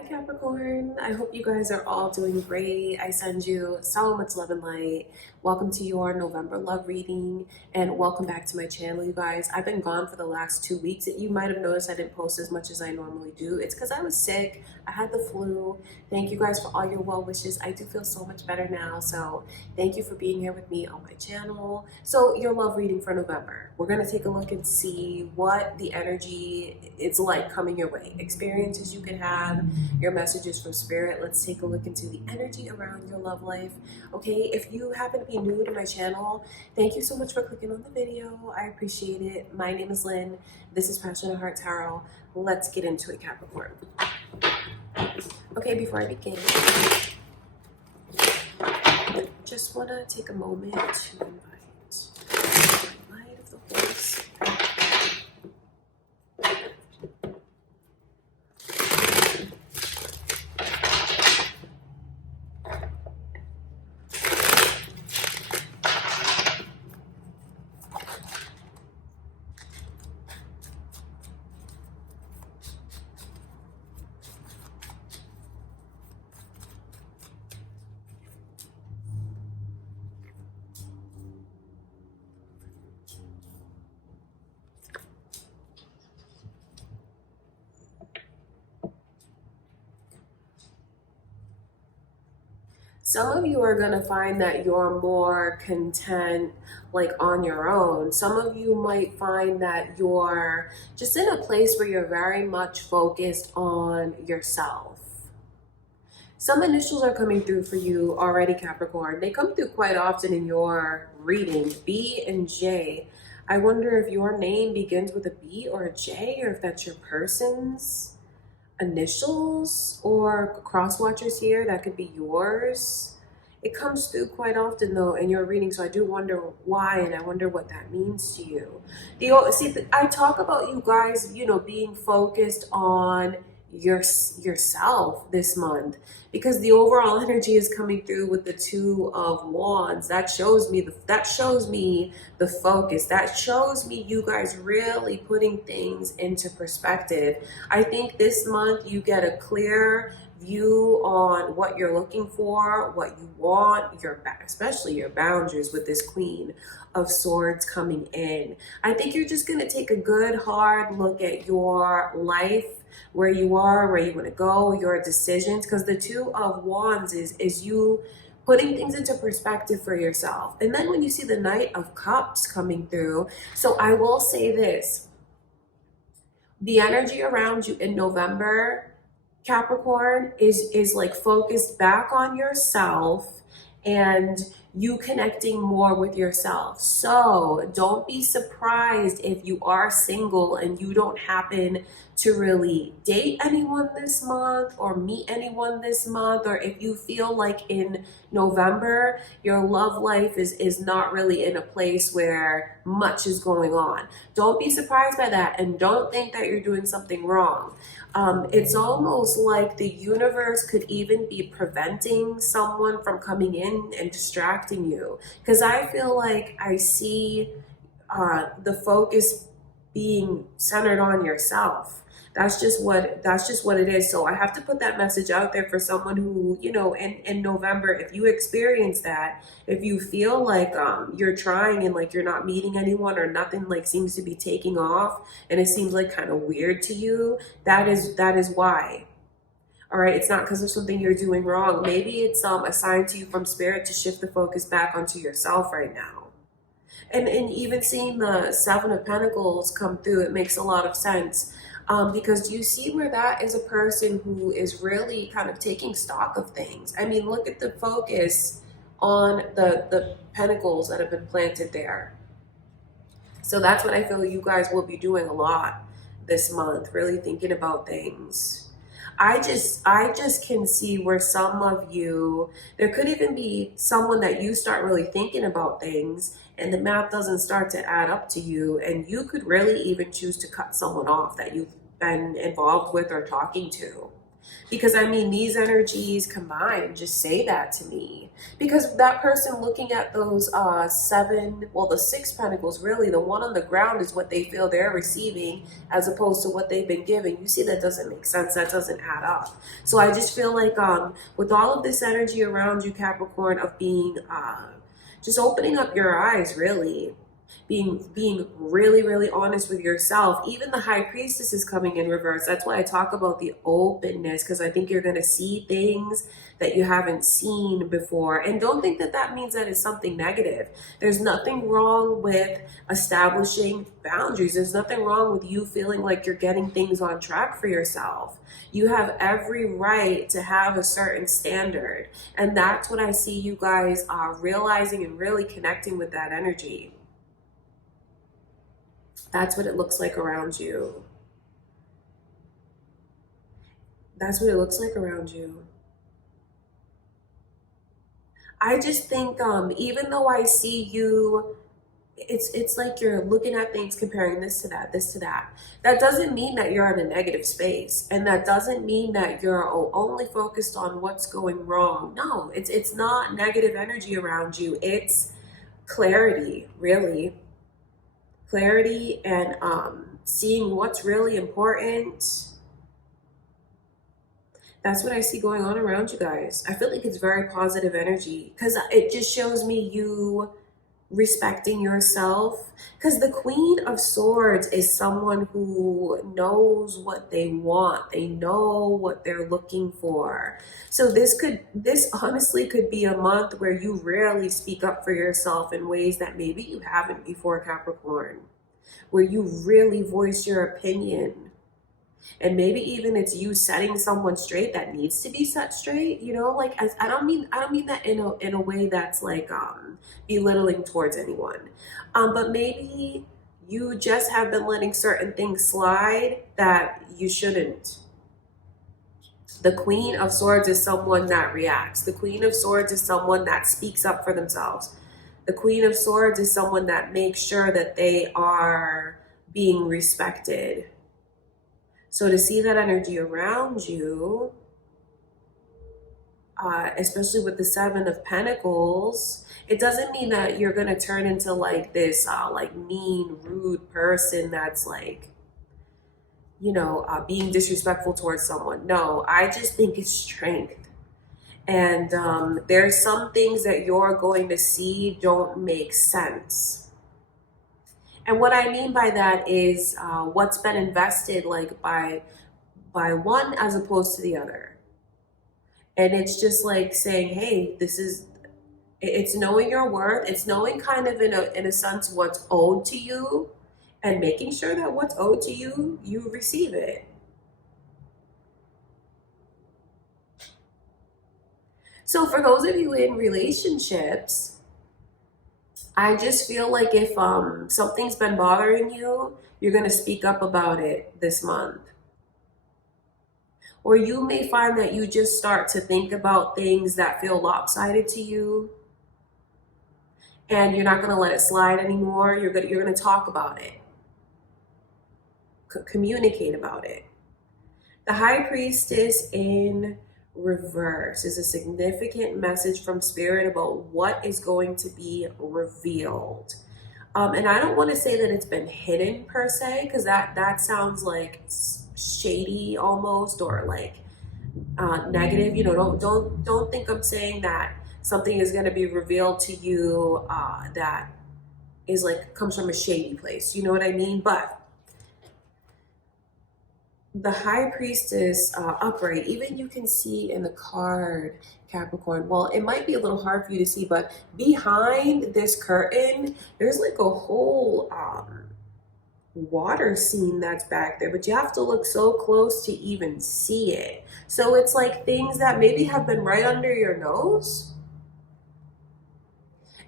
Hi Capricorn, I hope you guys are all doing great. I send you so much love and light. Welcome to your November love reading and welcome back to my channel, you guys. I've been gone for the last 2 weeks. You might have noticed I didn't post as much as I normally do. It's because I was sick. I had the flu. Thank you guys for all your well wishes. I do feel so much better now. So thank you for being here with me on my channel. So your love reading for November. We're going to take a look and see what the energy is like coming your way. Experiences you can have, your messages from spirit. Let's take a look into the energy around your love life. Okay, if you happen to be new to my channel, thank you so much for clicking on the video. I appreciate it. My name is Lynn. This is Passionate Heart Tarot. Let's get into it, Capricorn. Okay, before I begin, just want to take a moment to invite the light of the horse. Some of you are going to find that you're more content like on your own. Some of you might find that you're just in a place where you're very much focused on yourself. Some initials are coming through for you already, Capricorn. They come through quite often in your reading, B and J. I wonder if your name begins with a B or a J, or if that's your person's initials, or cross watchers here, that could be yours. It comes through quite often though in your reading, so I do wonder why, and I wonder what that means to you. I talk about you guys, being focused on yourself this month, because the overall energy is coming through with the Two of Wands. That shows me the focus. That shows me you guys really putting things into perspective. I think this month you get a clear view on what you're looking for, what you want, especially your boundaries with this Queen of Swords coming in. I think you're just going to take a good hard look at your life, where you are, where you want to go, your decisions, because the Two of Wands is you putting things into perspective for yourself. And then when you see the Knight of Cups coming through, so I will say this, the energy around you in November, Capricorn, is like focused back on yourself and you connecting more with yourself. So don't be surprised if you are single and you don't happen to really date anyone this month or meet anyone this month, or if you feel like in November your love life is not really in a place where much is going on. Don't be surprised by that, and don't think that you're doing something wrong. It's almost like the universe could even be preventing someone from coming in and distracting you, because I feel like I see the focus being centered on yourself. That's just what it is. So I have to put that message out there for someone who, in November, if you experience that, if you feel like you're trying and like you're not meeting anyone, or nothing like seems to be taking off and it seems like kind of weird to you, that is why. All right, it's not because of something you're doing wrong. Maybe it's a sign to you from spirit to shift the focus back onto yourself right now. And even seeing the Seven of Pentacles come through, it makes a lot of sense. Because you see where that is a person who is really kind of taking stock of things. I mean, look at the focus on the pentacles that have been planted there. So that's what I feel you guys will be doing a lot this month, really thinking about things. I just can see where some of you, there could even be someone that you start really thinking about things and the math doesn't start to add up to you, and you could really even choose to cut someone off that you've been involved with or talking to. Because I mean, these energies combined just say that to me. Because that person looking at those the 6 pentacles, really, the one on the ground is what they feel they're receiving as opposed to what they've been given. You see, that doesn't make sense. That doesn't add up. So I just feel like with all of this energy around you, Capricorn, of being just opening up your eyes, really. Being really, really honest with yourself. Even the High Priestess is coming in reverse. That's why I talk about the openness, because I think you're going to see things that you haven't seen before. And don't think that that means that it's something negative. There's nothing wrong with establishing boundaries. There's nothing wrong with you feeling like you're getting things on track for yourself. You have every right to have a certain standard. And that's what I see you guys realizing and really connecting with that energy. That's what it looks like around you. That's what it looks like around you. I just think, even though I see you, it's like you're looking at things, comparing this to that, this to that. That doesn't mean that you're in a negative space. And that doesn't mean that you're only focused on what's going wrong. No, it's not negative energy around you. It's clarity, really. Clarity and seeing what's really important. That's what I see going on around you guys. I feel like it's very positive energy because it just shows me you respecting yourself. Because the Queen of Swords is someone who knows what they want. They know what they're looking for. So this honestly could be a month where you rarely speak up for yourself in ways that maybe you haven't before, Capricorn, where you really voice your opinion. And maybe even it's you setting someone straight that needs to be set straight, you know, like I don't mean that in a way that's like belittling towards anyone. But maybe you just have been letting certain things slide that you shouldn't. The Queen of Swords is someone that reacts. The Queen of Swords is someone that speaks up for themselves. The Queen of Swords is someone that makes sure that they are being respected. So to see that energy around you, especially with the 7 of Pentacles, it doesn't mean that you're going to turn into like this like mean, rude person that's like, you know, being disrespectful towards someone. No, I just think it's strength. And there's some things that you're going to see don't make sense. And what I mean by that is what's been invested like by one as opposed to the other. And it's just like saying, hey, it's knowing your worth. It's knowing kind of in a sense what's owed to you and making sure that what's owed to you, you receive it. So for those of you in relationships, I just feel like if something's been bothering you, you're going to speak up about it this month. Or you may find that you just start to think about things that feel lopsided to you, and you're not going to let it slide anymore. You're going to talk about it. Communicate about it. The High Priestess in reverse is a significant message from Spirit about what is going to be revealed. And I don't want to say that it's been hidden per se, because that sounds like shady almost, or like negative. You know, don't think I'm saying that something is going to be revealed to you that is like comes from a shady place. You know what I mean? But the High Priestess upright, even you can see in the card, Capricorn, well, it might be a little hard for you to see, but behind this curtain, there's like a whole water scene that's back there, but you have to look so close to even see it. So it's like things that maybe have been right under your nose.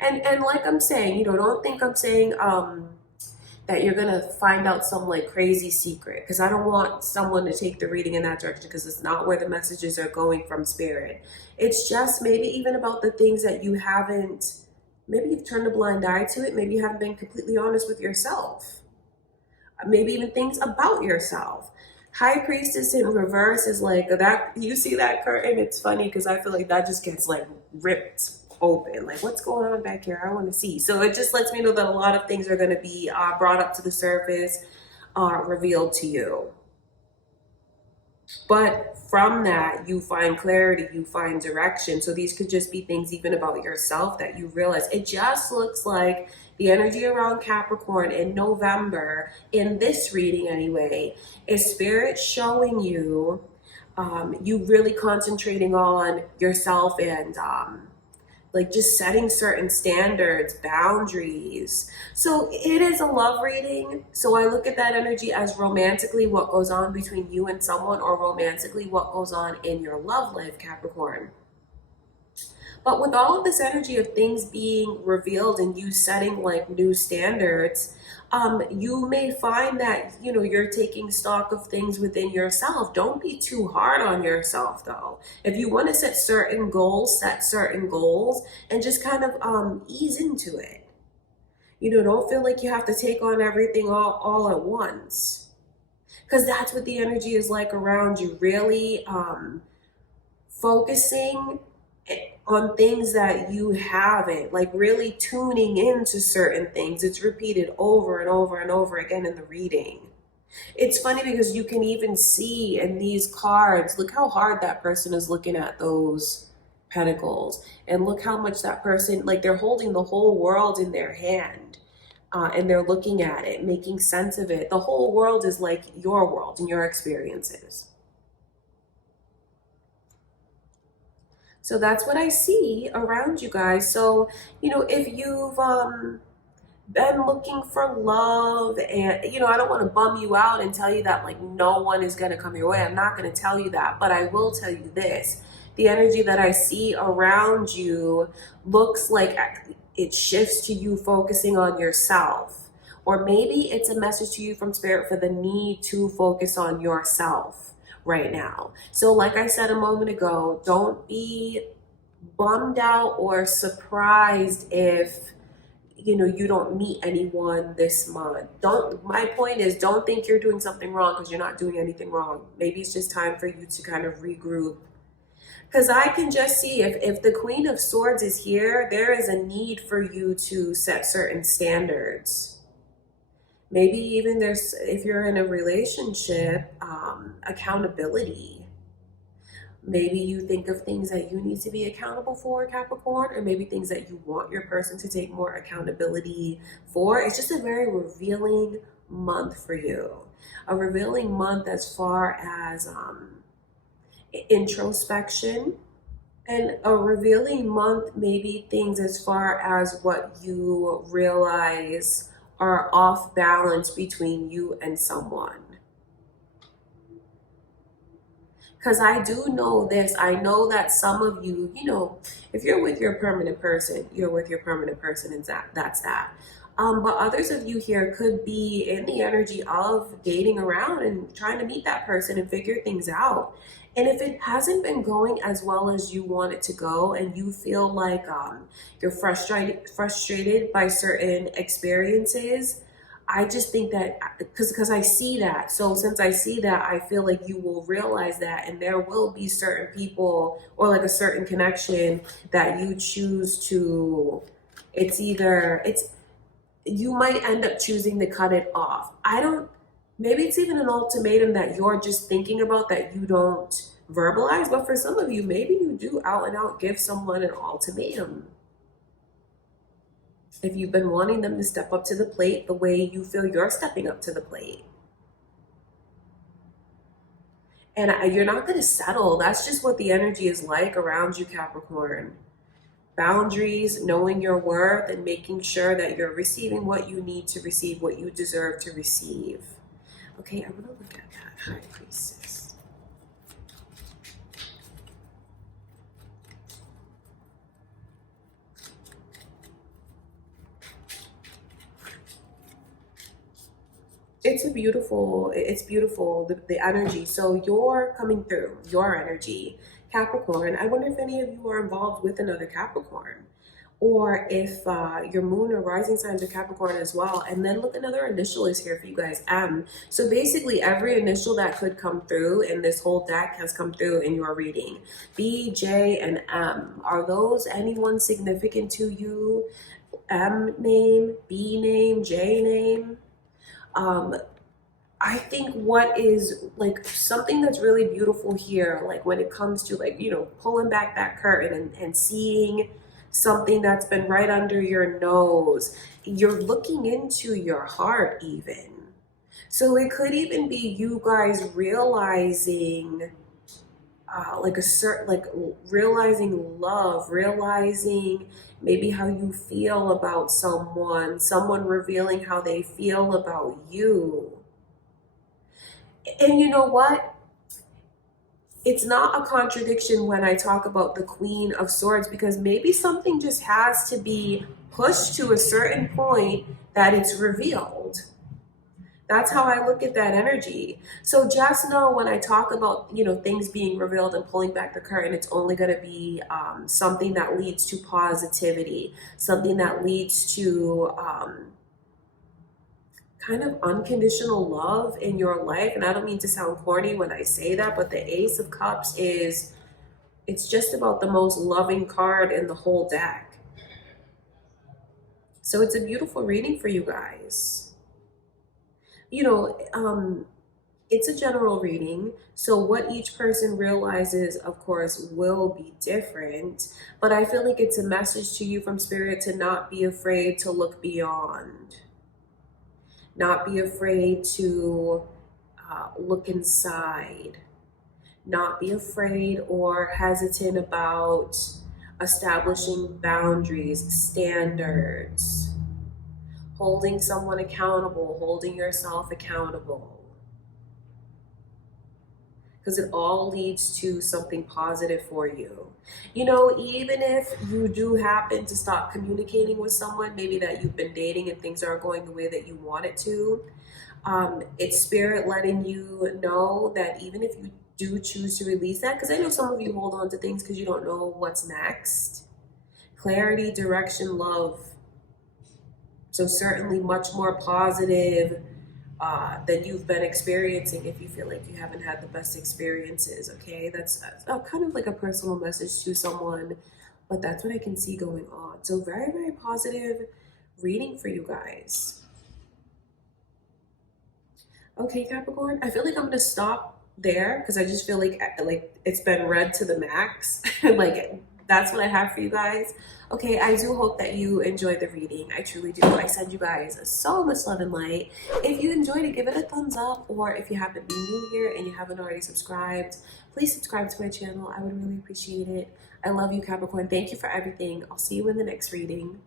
And like I'm saying, you know, don't think I'm saying that you're gonna find out some like crazy secret, because I don't want someone to take the reading in that direction, because it's not where the messages are going from Spirit. It's just maybe even about the things that you haven't, maybe you've turned a blind eye to it, maybe you haven't been completely honest with yourself, maybe even things about yourself. High Priestess in reverse is like that. You see that curtain? It's funny because I feel like that just gets like ripped open. Like, what's going on back here? I want to see. So it just lets me know that a lot of things are going to be brought up to the surface, revealed to you. But from that, you find clarity, you find direction. So these could just be things even about yourself that you realize. It just looks like the energy around Capricorn in November, in this reading anyway, is Spirit showing you, you really concentrating on yourself and like just setting certain standards, boundaries. So it is a love reading. So I look at that energy as romantically what goes on between you and someone, or romantically what goes on in your love life, Capricorn. But with all of this energy of things being revealed and you setting like new standards, you may find that, you know, you're taking stock of things within yourself. Don't be too hard on yourself though. If you want to set certain goals, set certain goals and just kind of ease into it. You know, don't feel like you have to take on everything all at once. Because that's what the energy is like around you. Really focusing on things that you haven't, like really tuning into certain things. It's repeated over and over and over again in the reading. It's funny because you can even see in these cards, look how hard that person is looking at those pentacles, and look how much that person, like they're holding the whole world in their hand, and they're looking at it, making sense of it. The whole world is like your world and your experiences. So that's what I see around you guys. So, you know, if you've been looking for love, and, you know, I don't want to bum you out and tell you that like no one is going to come your way. I'm not going to tell you that, but I will tell you this. The energy that I see around you looks like it shifts to you focusing on yourself. Or maybe it's a message to you from Spirit for the need to focus on yourself right now. So like I said a moment ago, don't be bummed out or surprised if, you know, you don't meet anyone this month. My point is, don't think you're doing something wrong because you're not doing anything wrong. Maybe it's just time for you to kind of regroup. Because I can just see if the Queen of Swords is here, there is a need for you to set certain standards. Maybe even there's, if you're in a relationship, accountability. Maybe you think of things that you need to be accountable for, Capricorn, or maybe things that you want your person to take more accountability for. It's just a very revealing month for you. A revealing month as far as introspection, and a revealing month, maybe things as far as what you realize are off balance between you and someone. Because I do know this, I know that some of you, you know, if you're with your permanent person, you're with your permanent person, and that's that. But others of you here could be in the energy of dating around and trying to meet that person and figure things out. And if it hasn't been going as well as you want it to go, and you feel like you're frustrated by certain experiences, I just think that because I see that. So since I see that, I feel like you will realize that, and there will be certain people or like a certain connection that you choose to, you might end up choosing to cut it off. Maybe it's even an ultimatum that you're just thinking about that you don't verbalize, but for some of you, maybe you do out and out give someone an ultimatum. If you've been wanting them to step up to the plate the way you feel you're stepping up to the plate. And you're not going to settle. That's just what the energy is like around you, Capricorn. Boundaries, knowing your worth, and making sure that you're receiving what you need to receive, what you deserve to receive. Okay, I'm going to look at that High Priestess. It's beautiful, the energy. So you're coming through, your energy, Capricorn. I wonder if any of you are involved with another Capricorn, or if your moon or rising signs are Capricorn as well. And then look, another initial is here for you guys, M. So basically every initial that could come through in this whole deck has come through in your reading. B, J, and M. Are those anyone significant to you? M name, B name, J name? I think what is like something that's really beautiful here, like when it comes to like, you know, pulling back that curtain and seeing something that's been right under your nose, you're looking into your heart even. So it could even be you guys realizing like a certain, like realizing love, realizing maybe how you feel about someone revealing how they feel about you. And you know what? It's not a contradiction when I talk about the Queen of Swords, because maybe something just has to be pushed to a certain point that it's revealed. That's how I look at that energy. So just know when I talk about, you know, things being revealed and pulling back the curtain, it's only going to be something that leads to positivity, something that leads to kind of unconditional love in your life. And I don't mean to sound corny when I say that, but the Ace of Cups is, it's just about the most loving card in the whole deck. So it's a beautiful reading for you guys. You know, it's a general reading, so what each person realizes, of course, will be different, but I feel like it's a message to you from Spirit to not be afraid to look beyond. Not be afraid to look inside. Not be afraid or hesitant about establishing boundaries, standards, holding someone accountable, holding yourself accountable. Because it all leads to something positive for you. You know, even if you do happen to stop communicating with someone, maybe that you've been dating and things aren't going the way that you want it to, it's Spirit letting you know that even if you do choose to release that, because I know some of you hold on to things because you don't know what's next. Clarity, direction, love. So certainly much more positive that you've been experiencing if you feel like you haven't had the best experiences, okay? That's kind of like a personal message to someone, but that's what I can see going on. So very, very positive reading for you guys. Okay, Capricorn, I feel like I'm going to stop there because I just feel like it's been read to the max. Like, that's what I have for you guys. Okay, I do hope that you enjoyed the reading. I truly do. I send you guys so much love and light. If you enjoyed it, give it a thumbs up. Or if you happen to be new here and you haven't already subscribed, please subscribe to my channel. I would really appreciate it. I love you, Capricorn. Thank you for everything. I'll see you in the next reading.